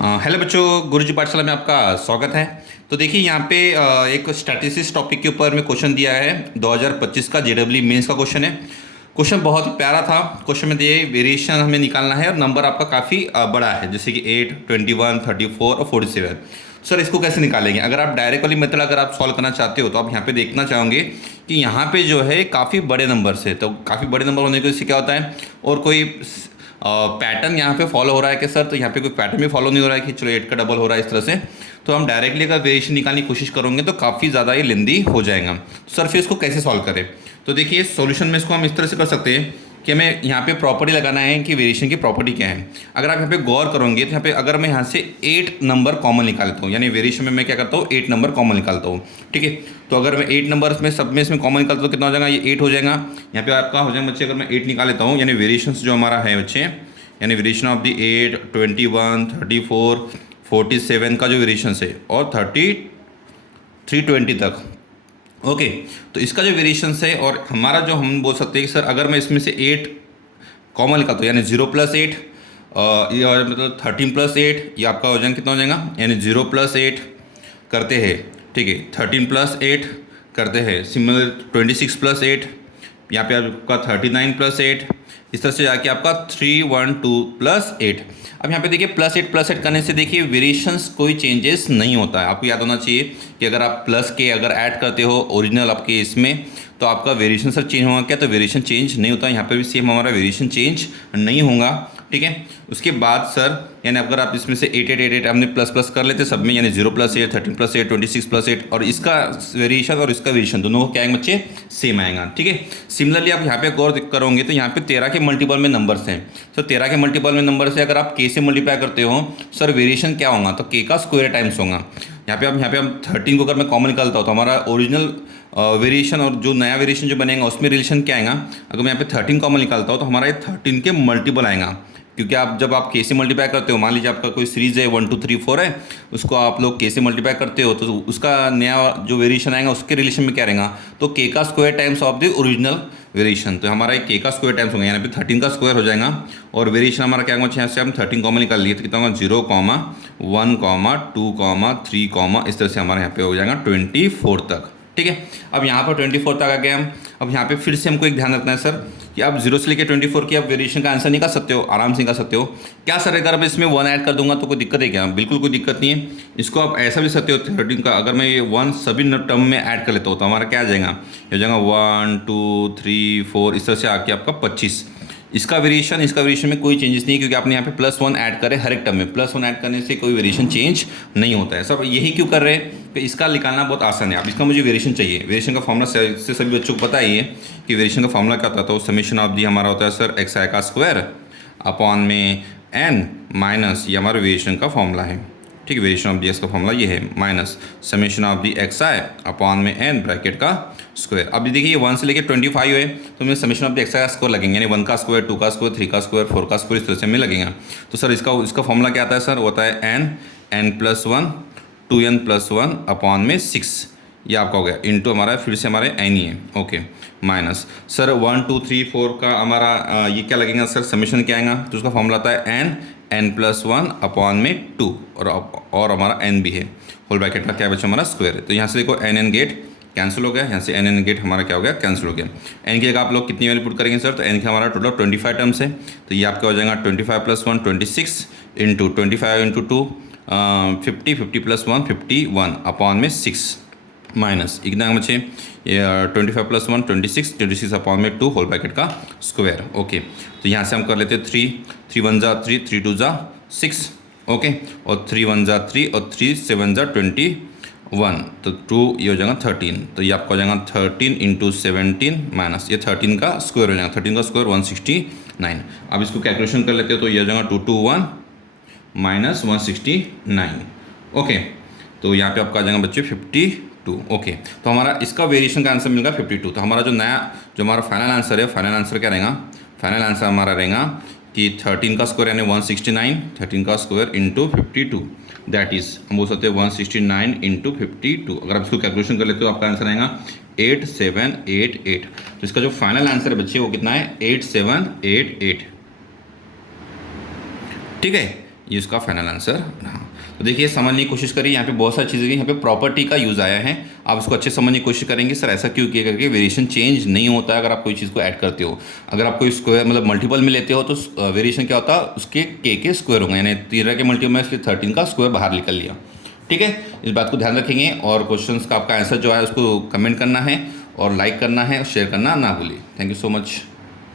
Hello बच्चों, गुरुजी पाठशाला में आपका स्वागत है। तो देखिए यहाँ पे एक स्टैटिस्टिक्स टॉपिक के ऊपर में क्वेश्चन दिया है। 2025 का जेडब्ल्यू मेंस का क्वेश्चन है। क्वेश्चन बहुत ही प्यारा था। क्वेश्चन में दिए वेरिएशन हमें निकालना है और नंबर आपका काफ़ी बड़ा है, जैसे कि 8, 21, 34 और 47। सर इसको कैसे निकालेंगे? अगर आप डायरेक्ट वाली मेथड अगर आप सॉल्व करना चाहते हो तो आप यहाँ पे देखना चाहोगे कि यहाँ पे जो है काफ़ी बड़े नंबर से, तो काफ़ी बड़े नंबर होने की वजह से क्या होता है और कोई पैटर्न यहाँ पे फॉलो हो रहा है कि सर, तो यहाँ पे कोई पैटर्न भी फॉलो नहीं हो रहा है कि चलो 8 का डबल हो रहा है इस तरह से। तो हम डायरेक्टली अगर वेरिएशन निकालने की कोशिश करेंगे तो काफ़ी ज़्यादा ये लेंदी हो जाएगा। तो सर फिर इसको कैसे सॉल्व करें? तो देखिए सॉल्यूशन में इसको हम इस तरह से कर सकते हैं कि हमें यहाँ पे प्रॉपर्टी लगाना है कि वेरिएशन की प्रॉपर्टी क्या है। अगर आप यहाँ पे गौर करोगे तो यहाँ पे अगर मैं यहाँ से 8 नंबर कॉमन निकालता हूँ, यानी वेरिएशन में मैं क्या करता हूँ 8 नंबर कॉमन निकालता हूँ, ठीक है। तो अगर मैं 8 नंबर में सब में इसमें कॉमन निकालता हूँ तो कितना हो जाएगा? ये 8 हो जाएगा। यहाँ पे आपका हो जाएगा बच्चे, अगर मैं 8 निकाल लेता हूँ यानी वेरिएशन जो हमारा है बच्चे, यानी वेरिएशन ऑफ द 8, 21, 34, 47 का जो वेरिएशन है और 320 तक, ओके। तो इसका जो वेरिएशन है और हमारा जो हम बोल सकते हैं कि सर अगर मैं इसमें से 8 कॉमन निकालता हूँ यानी 0 + 8, ये मतलब 13 + 8, ये आपका हो जाएगा कितना हो जाएगा, यानी 0 + 8 करते हैं, ठीक है, 13 + 8 करते हैं, सिमिलर 26 + 8, यहाँ पे आपका 39 + 8, इस तरह से जाके आपका 312 + 8। अब यहाँ पे देखिए +8 + 8 करने से देखिए वेरिएशंस कोई चेंजेस नहीं होता है। आपको याद होना चाहिए कि अगर आप प्लस के अगर ऐड करते हो ओरिजिनल आपके इसमें तो आपका वेरिएशन सर चेंज होगा क्या? तो वेरिएशन चेंज नहीं होता। यहाँ पर भी सेम हमारा वेरिएशन चेंज नहीं होगा, ठीक है। उसके बाद सर यानी अगर आप इसमें से 8 8 8 8 हमने प्लस प्लस कर लेते सब में, यानी 0 + 8, 13 + 8, 26 + 8, और इसका वेरिएशन और इसका वेरिएशन दोनों को क्या आएंगे बच्चे? सेम आएगा, ठीक है। सिमिलरली आप यहाँ पे गौर करोगे तो यहाँ पे 13 के मल्टीपल में नंबर्स हैं। सर 13 के मल्टीपल में नंबर से अगर आप k से मल्टीप्लाई करते हो सर वेरिएशन क्या होगा? तो k का स्क्वायर टाइम्स होगा। यहाँ पे हम 13 को अगर मैं कॉमन निकालता हूँ तो हमारा ओरिजिनल वेरिएशन और जो नया वेरिएशन जो बनेगा उसमें रिलेशन क्या आएगा? अगर मैं यहाँ पे 13 कॉमन निकालता हूँ तो हमारा ये 13 के मल्टीपल आएगा, क्योंकि आप जब आप के से मल्टीप्लाई करते हो, मान लीजिए आपका कोई सीरीज है 1 2 3 4 है, उसको आप लोग के से मल्टीप्लाई करते हो तो उसका नया जो वेरिएशन आएगा उसके रिलेशन में क्या रहेगा? तो के का square times of the original variation. तो हमारा एक के का स्क्वायर टाइम्स होगा, यहाँ पे 13 का स्क्वायर हो जाएगा और वेरिएशन हमारा क्या होगा? यहाँ से हम 13 कॉमन निकाल लिए तो कितना होगा? 0, 1, 2, 3, इस तरह से हमारे यहाँ पे हो जाएगा 24 तक, ठीक है। अब यहाँ पर 24 तक आ गए हम। अब यहाँ पे फिर से हमको एक ध्यान रखना है सर कि आप 0 से लेकर 24 की आप वेरिएशन का आंसर निकाल सकते हो, आराम से निकाल सकते हो। क्या सर अगर अब इसमें 1 ऐड कर दूंगा तो कोई दिक्कत है क्या? बिल्कुल कोई दिक्कत नहीं है। इसको आप ऐसा भी सकते हो 13 का अगर मैं ये 1 सभी टर्म में ऐड कर लेता हूँ तो हमारा क्या आ जाएगा? ये हो जाएगा 1 2 3 4, इस तरह से आके आपका 25। इसका वेरिएशन में कोई चेंजेस नहीं है, क्योंकि आपने यहाँ पे +1 ऐड करे हर एक टर्म में। +1 ऐड करने से कोई वेरिएशन चेंज नहीं होता है। सब यही क्यों कर रहे हैं कि इसका निकालना बहुत आसान है। अब इसका मुझे वेरिएशन चाहिए। वेरिएशन का फॉर्मूला से सभी बच्चों को पता ही है कि वेरिएशन का फॉर्मूला क्या होता है। तो समेशन ऑफ दी हमारा होता है सर xi का स्क्वायर अपॉन में n माइनस, ये हमारा वेरिएशन का फॉर्मूला है, ठीक है। वेरिएशन ऑफ दी का फॉर्मूला ये है minus summation of the xi upon में n ब्रैकेट का स्क्वायर। अब देखिए 1 से लेकर 25 है तो हमें समेशन ऑफ दी xi का स्क्वायर लगेंगे, यानी 1 का स्क्वायर, 2 का स्क्वायर, 3 का स्क्वायर, 4 का स्क्वायर, इस तरह से हमें लगेगा। तो सर इसका फॉर्मूला क्या आता है सर? वो होता है n + 1 2n + 1 अपॉन में 6, ये आपका हो गया, इंटू हमारा फिर से हमारे n ही है, ओके, माइनस सर 1 2 3 4 का हमारा ये क्या लगेगा सर? समेशन क्या आएगा? तो उसका फॉर्मूला आता है n + 1 अपॉन में 2 और हमारा n भी है, होल ब्रैकेट का क्या बचा? हमारा स्क्वायर है। तो यहाँ से देखो n गेट कैंसिल हो गया, यहाँ से n गेट हमारा क्या हो गया? कैंसिल हो गया। n की जगह आप लोग कितनी वैल्यू पुट करेंगे सर? तो n का हमारा टोटल 25 टर्म्स है, तो ये आपका हो जाएगा 25 + 1 26 इंटू 25 × 2 50 50 + 1 51 अपॉन में 6 माइनस इतना बचे 25 + 1 26 26 अपॉन में 2 होल ब्रैकेट का स्क्वायर, ओके। तो यहाँ से हम कर लेते 3 3 1 = 3 3 2 = 6, ओके, और 3 1 = 3 और 3 7 = 21, तो 2 ये हो जाएगा 13, तो ये आपका हो जाएगा 13 × 17 माइनस ये 13 का स्क्वायर हो जाएगा, 13 का स्क्वायर 169। अब इसको कैलकुलेशन कर लेते हो तो ये हो जाएगा 221 - 169, ओके। तो यहाँ पे आपका आ जाएगा बच्चे 52, ओके। तो हमारा इसका वेरिएशन का आंसर मिलेगा 52। तो हमारा जो हमारा फाइनल आंसर है, फाइनल आंसर क्या रहेगा? फाइनल आंसर हमारा रहेगा कि 13 का स्क्वायर यानी 169, 13 का स्क्वायर इंटू 52, दैट इज हम बोल सकते हैं 169 × 52। अगर आप इसको कैलकुलेशन कर लेते हो आपका आंसर आएगा 8788। तो इसका जो फाइनल आंसर है बच्चे वो कितना है? 8788, ठीक है। ये उसका फाइनल आंसर। हाँ, तो देखिए समझने की कोशिश करिए, यहाँ पे बहुत सारी चीज़ें यहाँ पे प्रॉपर्टी का यूज़ आया है। आप इसको अच्छे समझने की कोशिश करेंगे, सर ऐसा क्यों किया करके। वेरिएशन चेंज नहीं होता है अगर आप कोई चीज़ को ऐड करते हो। अगर आप कोई स्क्वायर मतलब मल्टीपल में लेते हो तो वेरिएशन क्या होता है, उसके के स्क्वायर होंगे, यानी 13 के मल्टीपल में इसलिए 13 का स्क्वायर बाहर निकल लिया। ठीक है, इस बात को ध्यान रखेंगे। और क्वेश्चंस का आपका आंसर जो है उसको कमेंट करना है और लाइक करना है और शेयर करना ना भूलिए। Thank you so much.